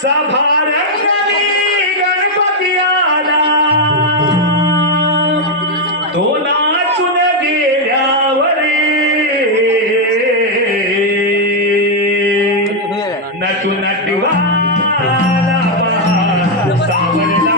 सभारंगली गणपती आला तो नाचून गेल्यावर नटू नटवा सावडला